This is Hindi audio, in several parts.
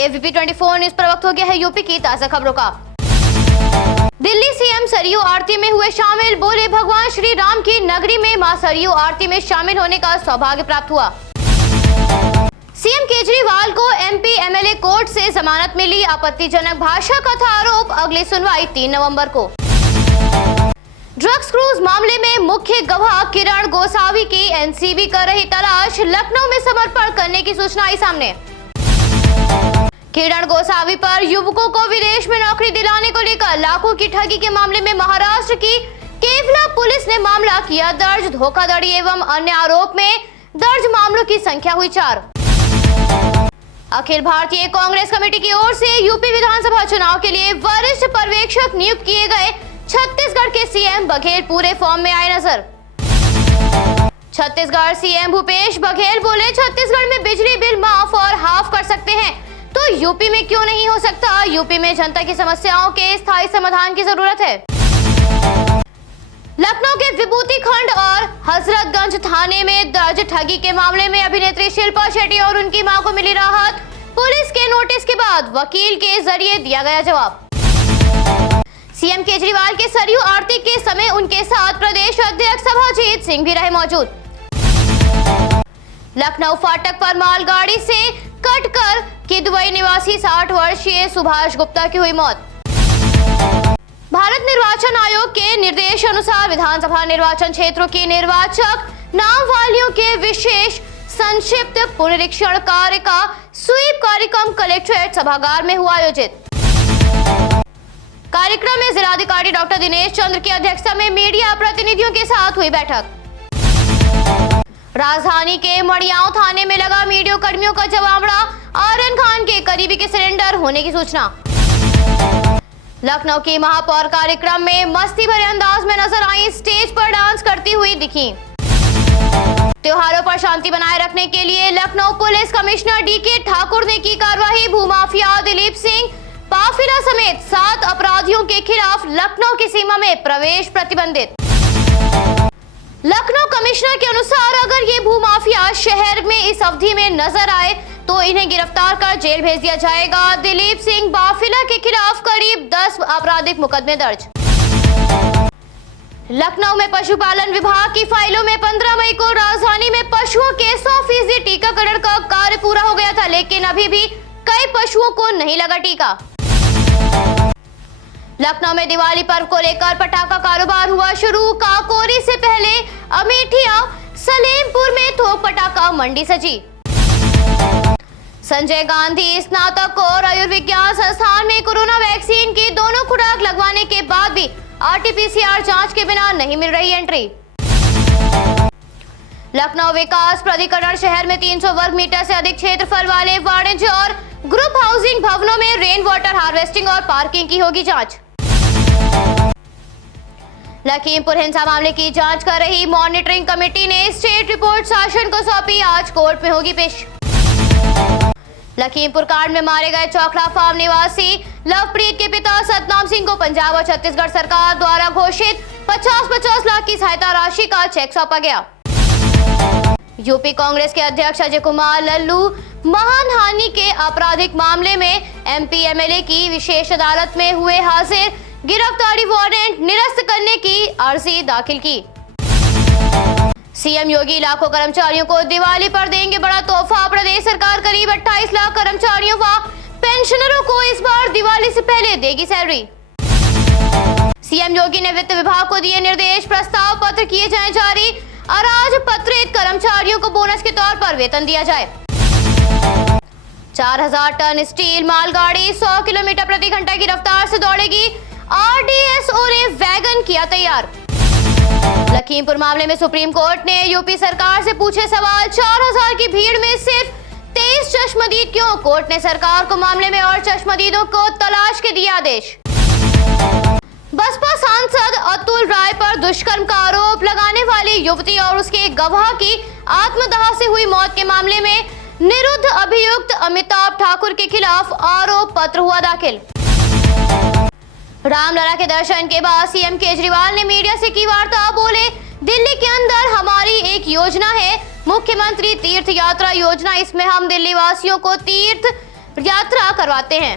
एबीपी 24 न्यूज पर वक्त हो गया है यूपी की ताजा खबरों का। दिल्ली सीएम सरयू आरती में हुए शामिल, बोले भगवान श्री राम की नगरी में मां सरयू आरती में शामिल होने का सौभाग्य प्राप्त हुआ। सीएम केजरीवाल को एमपी एमएलए कोर्ट से जमानत मिली, आपत्तिजनक भाषा का था आरोप, अगली सुनवाई 3 नवंबर को। ड्रग्स क्रूज मामले में मुख्य गवाह किरण गोसावी की एनसीबी कर रही तलाश, लखनऊ में समर्पण करने की सूचना आई सामने। किरण गोसावी पर युवकों को विदेश में नौकरी दिलाने को लेकर लाखों की ठगी के मामले में महाराष्ट्र की केवला पुलिस ने मामला किया दर्ज, धोखाधड़ी एवं अन्य आरोप में दर्ज मामलों की संख्या हुई 4। अखिल भारतीय कांग्रेस कमेटी की ओर से यूपी विधानसभा चुनाव के लिए वरिष्ठ पर्यवेक्षक नियुक्त किए गए छत्तीसगढ़ के सीएम बघेल पूरे फॉर्म में आए नजर। छत्तीसगढ़ सीएम भूपेश बघेल बोले, छत्तीसगढ़ में बिजली बिल माफ और हाफ कर सकते हैं तो यूपी में क्यों नहीं हो सकता। यूपी में जनता की समस्याओं के स्थायी समाधान की जरूरत है। लखनऊ के विभूति खंड और हजरतगंज थाने में दर्ज ठगी के मामले में अभिनेत्री शिल्पा शेट्टी और उनकी मां को मिली राहत, पुलिस के नोटिस के बाद वकील के जरिए दिया गया जवाब। सीएम केजरीवाल के सरयू आरती के समय उनके साथ प्रदेश अध्यक्ष सभाजीत सिंह भी रहे मौजूद। लखनऊ फाटक पर मालगाड़ी से कटकर किदवई निवासी 60 वर्षीय सुभाष गुप्ता की हुई मौत। भारत निर्वाचन आयोग के निर्देश अनुसार विधानसभा निर्वाचन क्षेत्रों की निर्वाचक नामवालियों के विशेष संक्षिप्त पुनरीक्षण कार्य का स्वीप कार्यक्रम कलेक्ट्रेट सभागार में हुआ आयोजित। कार्यक्रम में जिलाधिकारी डॉक्टर दिनेश चंद्र की अध्यक्षता में मीडिया प्रतिनिधियों के साथ हुई बैठक। राजधानी के मड़ियाओं थाने में लगा मीडिया कर्मियों का जवाबड़ा, आर्यन खान के करीबी के सिलेंडर होने की सूचना। लखनऊ की महापौर कार्यक्रम में मस्ती भरे अंदाज में नजर आई, स्टेज पर डांस करती हुई दिखी। त्योहारों पर शांति बनाए रखने के लिए Lucknow police commissioner DK Thakur ने की कार्रवाई, भूमाफिया दिलीप सिंह पाफिला समेत 7 अपराधियों के खिलाफ लखनऊ की सीमा में प्रवेश प्रतिबंधित। लखनऊ कमिश्नर के अनुसार अगर ये भूमाफिया शहर में इस अवधि में नजर आए तो इन्हें गिरफ्तार कर जेल भेज दिया जाएगा। दिलीप सिंह बाफिला के खिलाफ करीब 10 आपराधिक मुकदमे दर्ज। लखनऊ में पशुपालन विभाग की फाइलों में 15 मई को राजधानी में पशुओं के 100% टीकाकरण का कार्य पूरा हो गया था, लेकिन अभी भी कई पशुओं को नहीं लगा टीका। लखनऊ में दिवाली पर्व को लेकर पटाखा कारोबार हुआ शुरू, काकोरी से पहले अमेठिया सलेमपुर में थोक पटाखा मंडी सजी। संजय गांधी स्नातक और आयुर्विज्ञान संस्थान में कोरोना वैक्सीन की दोनों खुराक लगवाने के बाद भी आरटीपीसीआर जांच के बिना नहीं मिल रही एंट्री। लखनऊ विकास प्राधिकरण शहर में 300 वर्ग मीटर से अधिक क्षेत्रफल वाले वाणिज्य और ग्रुप हाउसिंग भवनों में रेन वाटर हार्वेस्टिंग और पार्किंग की होगी जांच। लखीमपुर हिंसा मामले की जांच कर रही मॉनिटरिंग कमेटी ने स्टेट रिपोर्ट शासन को सौंपी, आज कोर्ट में होगी पेश। लखीमपुर कांड में मारे गए चौखला फार्म निवासी लवप्रीत के पिता सतनाम सिंह को पंजाब और छत्तीसगढ़ सरकार द्वारा घोषित 50-50 लाख की सहायता राशि का चेक सौंपा गया। यूपी कांग्रेस के अध्यक्ष अजय कुमार लल्लू मानहानि के आपराधिक मामले में एमपी एमएलए की विशेष अदालत में हुए हाजिर, गिरफ्तारी वारंट निरस्त करने की अर्जी दाखिल की। सीएम योगी लाखों कर्मचारियों को दिवाली पर देंगे बड़ा तोहफा, प्रदेश सरकार करीब 28 लाख कर्मचारियों व पेंशनरों को इस बार दिवाली से पहले देगी सैलरी। सीएम योगी ने वित्त विभाग को दिए निर्देश, प्रस्ताव पत्र किए जाएं जारी, अराजपत्रित कर्मचारियों को बोनस के तौर पर वेतन दिया जाए। 4000 टन स्टील मालगाड़ी 100 किलोमीटर प्रति घंटा की रफ्तार से दौड़ेगी, आरडीएसओ ने वैगन किया तैयार। लखीमपुर मामले में सुप्रीम कोर्ट ने यूपी सरकार से पूछे सवाल, 4000 की भीड़ में सिर्फ 23 चश्मदीद क्यों? कोर्ट ने सरकार को मामले में और चश्मदीदों को तलाश के दिया आदेश। बसपा सांसद अतुल राय पर दुष्कर्म का आरोप लगाने वाली युवती और उसके गवाह की आत्मदाह से हुई मौत के मामले में निरुद्ध अभियुक्त अमिताभ ठाकुर के खिलाफ आरोप पत्र हुआ दाखिल। रामलला के दर्शन के बाद सीएम केजरीवाल ने मीडिया से की वार्ता, बोले दिल्ली के अंदर हमारी एक योजना है, मुख्यमंत्री तीर्थ यात्रा योजना। इसमें हम दिल्ली वासियों को तीर्थ यात्रा करवाते हैं।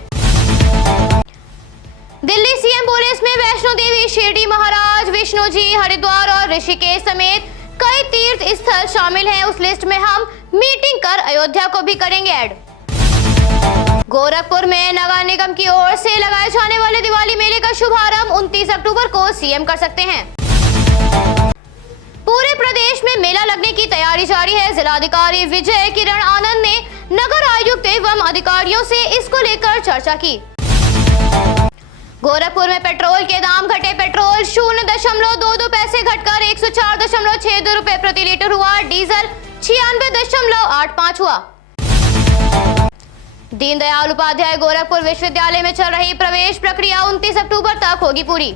दिल्ली सीएम पुलिस में वैष्णो देवी, शिरडी महाराज, विष्णु जी, हरिद्वार और ऋषिकेश समेत कई तीर्थ स्थल शामिल हैं। उस लिस्ट में हम मीटिंग कर अयोध्या को भी करेंगे ऐड। गोरखपुर में नगर निगम की ओर से लगाए जाने वाले दिवाली मेले का शुभारंभ 29 अक्टूबर को सीएम कर सकते हैं। पूरे प्रदेश में मेला लगने की तैयारी जारी है। जिलाधिकारी विजय किरण आनंद ने नगर आयुक्त एवं अधिकारियों से इसको लेकर चर्चा की। गोरखपुर में पेट्रोल के दाम घटे। पेट्रोल 0.22 पैसे घटकर 104.62 रुपए प्रति लीटर हुआ। डीजल 96.85 हुआ। दीनदयाल उपाध्याय गोरखपुर विश्वविद्यालय में चल रही प्रवेश प्रक्रिया 29 अक्टूबर तक होगी पूरी।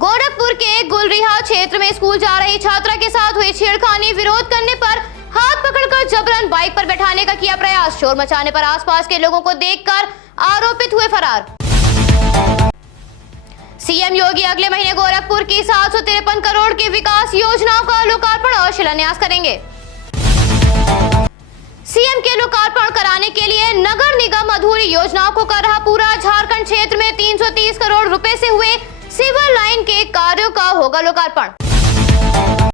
गोरखपुर के गुलरिहा क्षेत्र में स्कूल जा रही छात्रा के साथ हुई छेड़खानी। विरोध करने पर हाथ पकड़कर जबरन बाइक पर बैठाने का किया प्रयास। शोर मचाने पर आसपास के लोगों को देखकर आरोपित हुए फरार। सीएम योगी अगले महीने गोरखपुर की 753 करोड़ की विकास योजनाओं का लोकार्पण और शिलान्यास करेंगे। सीएम के लोकार्पण कराने के लिए नगर निगम अधूरी योजनाओं को कर रहा पूरा। झारखंड क्षेत्र में 330 करोड़ रुपए से हुए सिविल लाइन के कार्यों का होगा लोकार्पण।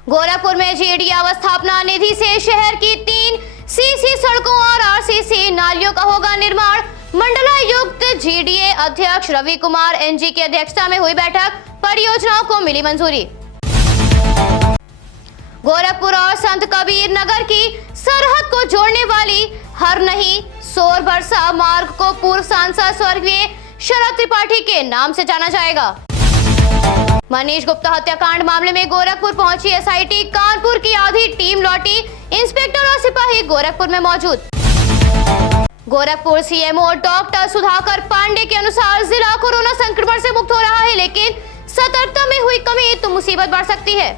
गोरखपुर में जीडी अवस्थापना निधि से शहर की 3 सीसी सड़कों और आरसीसी नालियों का होगा निर्माण। मंडलायुक्त जीडीए अध्यक्ष रवि कुमार एनजी की अध्यक्षता में हुई बैठक, परियोजनाओं को मिली मंजूरी। गोरखपुर और संत कबीर नगर की सरहद को जोड़ने वाली हरनही सोरबरसा मार्ग को पूर्व सांसद स्वर्गीय शरद त्रिपाठी के नाम से जाना जाएगा। मनीष गुप्ता हत्याकांड मामले में गोरखपुर पहुंची एसआईटी। कानपुर की आधी टीम लौटी। इंस्पेक्टर और सिपाही गोरखपुर में मौजूद। गोरखपुर सीएमओ डॉक्टर सुधाकर पांडे के अनुसार जिला कोरोना संक्रमण से मुक्त हो रहा है, लेकिन सतर्कता में हुई कमी तो मुसीबत बढ़ सकती है।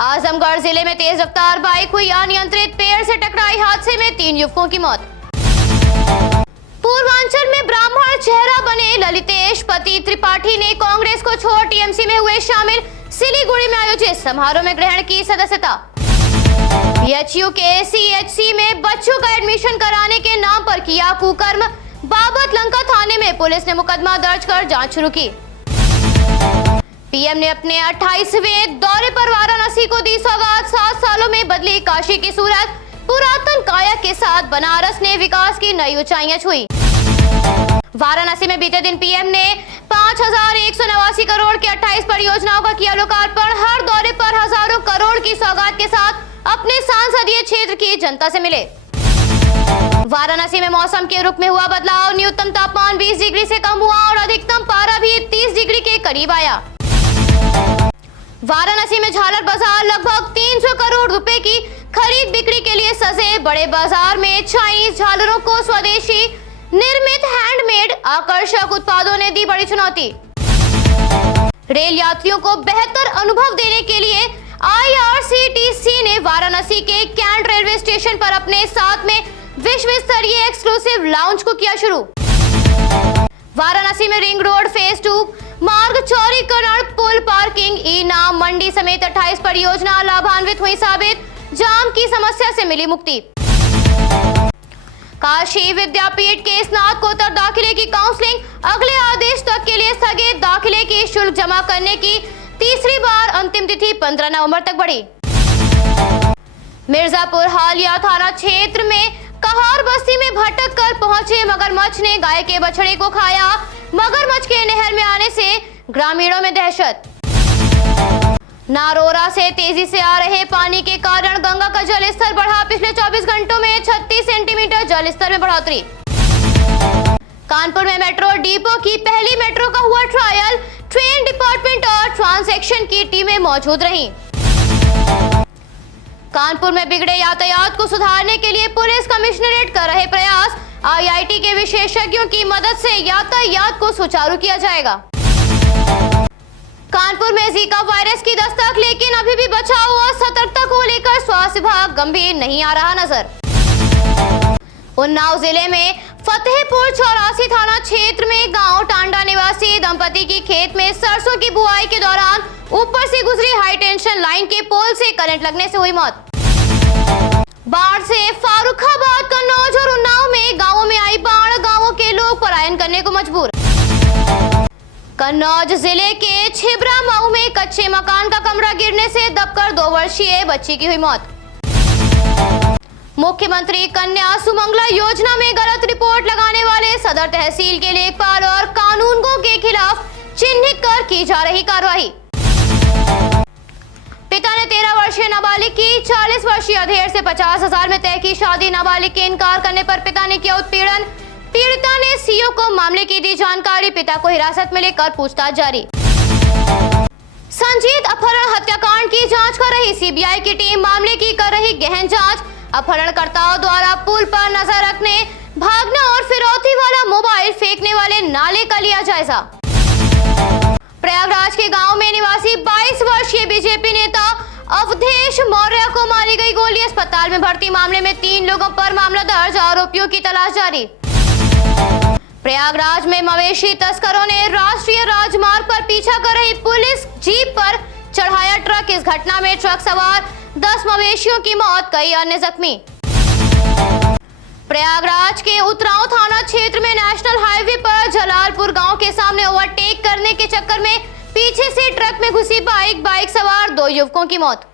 आजमगढ़ जिले में तेज रफ्तार बाइक हुई अनियंत्रित, पेड़ से टकराई। हादसे में 3 युवकों की मौत। पूर्वांचल में ब्राह्मण चेहरा बने ललितेश पति त्रिपाठी ने कांग्रेस को छोड़ टीएमसी में हुए शामिल। सिलीगुड़ी में आयोजित समारोह में ग्रहण की सदस्यता। बीएचयू के सीएचसी में बच्चों का एडमिशन कराने के नाम पर किया कुकर्म बाबत लंका थाने में पुलिस ने मुकदमा दर्ज कर जांच शुरू की। पीएम ने अपने 28वें दौरे पर वाराणसी को दी सौगात। 7 सालों में बदली काशी की सूरत। पुरातन काया के साथ बनारस ने विकास की नई ऊंचाइयां छुई। वाराणसी में बीते दिन पीएम ने 5189 करोड़ के 28 परियोजनाओं का किया लोकार्पण। हर दौरे पर हजारों करोड़ की सौगात के साथ अपने संसदीय क्षेत्र की जनता से मिले। वाराणसी में मौसम के रुख में हुआ बदलाव। न्यूनतम तापमान 20 डिग्री से कम हुआ और अधिकतम पारा भी 30 डिग्री के करीब आया। वाराणसी में झालर बाजार लगभग 300 करोड़ रुपए की खरीद बिक्री के लिए सजे। बड़े बाजार में चाइनीज झालरों को स्वदेशी निर्मित हैंडमेड आकर्षक उत्पादों ने दी बड़ी चुनौती। रेल यात्रियों को बेहतर अनुभव देने के लिए आईआरसीटीसी ने वाराणसी के कैंट रेलवे स्टेशन पर अपने साथ में विश्व स्तरीय एक्सक्लूसिव लाउंज को किया शुरू। वाराणसी में रिंग रोड फेज 2 मार्ग चौड़ीकरण, पुल, पार्किंग, ई नाम मंडी समेत 28 परियोजना लाभान्वित हुई साबित। जाम की समस्या से मिली मुक्ति। काशी विद्यापीठ के स्नातकोत्तर दाखिले की काउंसलिंग अगले आदेश तक के लिए स्थगित। दाखिले की शुल्क जमा करने की तीसरी बार अंतिम तिथि 15 नवंबर तक बढ़ी। मिर्जापुर हालिया थाना क्षेत्र में कहार बस्ती में भटक कर पहुंचे मगरमच्छ ने गाय के बछड़े को खाया। मगरमच्छ के नहर में आने से ग्रामीणों में दहशत। नारोरा से तेजी से आ रहे पानी के कारण गंगा का जलस्तर बढ़ा। पिछले 24 घंटों में 36 सेंटीमीटर जलस्तर में बढ़ोतरी। कानपुर में मेट्रो डिपो की पहली मेट्रो का हुआ ट्रायल। ट्रेन डिपार्टमेंट और ट्रांसैक्शन की टीमें मौजूद रहीं। कानपुर में बिगड़े यातायात को सुधारने के लिए पुलिस कमिश्नरेट कर रहे प्रयास। आईआईटी के विशेषज्ञों की मदद से यातायात को सुचारू किया जाएगा। कानपुर में जीका वायरस की दस्तक, लेकिन अभी भी बचाव और सतर्कता को लेकर स्वास्थ्य विभाग गंभीर नहीं आ रहा नजर। उन्नाव जिले में फतेहपुर चौरासी थाना क्षेत्र में गांव टांडा निवासी दंपति की खेत में सरसों की बुआई के दौरान ऊपर से गुजरी हाई टेंशन लाइन के पोल से करंट लगने से हुई मौत। बाढ़ से फारुखाबाद, कन्नौज और उन्नाव में गांवों में आई बाढ़, गांवों के लोग पलायन करने को मजबूर। कन्नौज जिले के छिबरा मऊ में कच्चे मकान का कमरा गिरने से दबकर 2 वर्षीय बच्ची की हुई मौत। मुख्यमंत्री कन्या सुमंगला योजना में गलत रिपोर्ट लगाने वाले सदर तहसील के लेखपाल और कानूनगो के खिलाफ चिन्हित कर की जा रही कार्रवाई। पिता ने 13 वर्षीय नाबालिग की 40 वर्षीय अधेड़ से 50,000 में तय की शादी। नाबालिग के इनकार करने पर पिता ने किया उत्पीड़न। पीड़िता ने सीओ को मामले की दी जानकारी। पिता को हिरासत में लेकर पूछताछ जारी। संजीत अपहरण हत्याकांड की जांच कर रही सीबीआई की टीम मामले की कर रही गहन जांच। अपहरणकर्ताओं द्वारा पुल पर नजर रखने, भागना और फिरौती वाला मोबाइल फेंकने वाले नाले का लिया जायजा। प्रयागराज के गांव में निवासी 22 वर्षीय बीजेपी नेता अवधेश मौर्य को मारी गई गोली। अस्पताल में भर्ती मामले में 3 लोगों पर मामला दर्ज, आरोपियों की तलाश जारी। प्रयागराज में मवेशी तस्करों ने राष्ट्रीय राजमार्ग पर पीछा कर रही पुलिस जीप पर चढ़ाया ट्रक। इस घटना में ट्रक सवार 10 मवेशियों की मौत, कई अन्य जख्मी। प्रयागराज के उतराव थाना क्षेत्र में नेशनल हाईवे पर जलालपुर गांव के सामने ओवरटेक करने के चक्कर में पीछे से ट्रक में घुसी बाइक सवार 2 युवकों की मौत।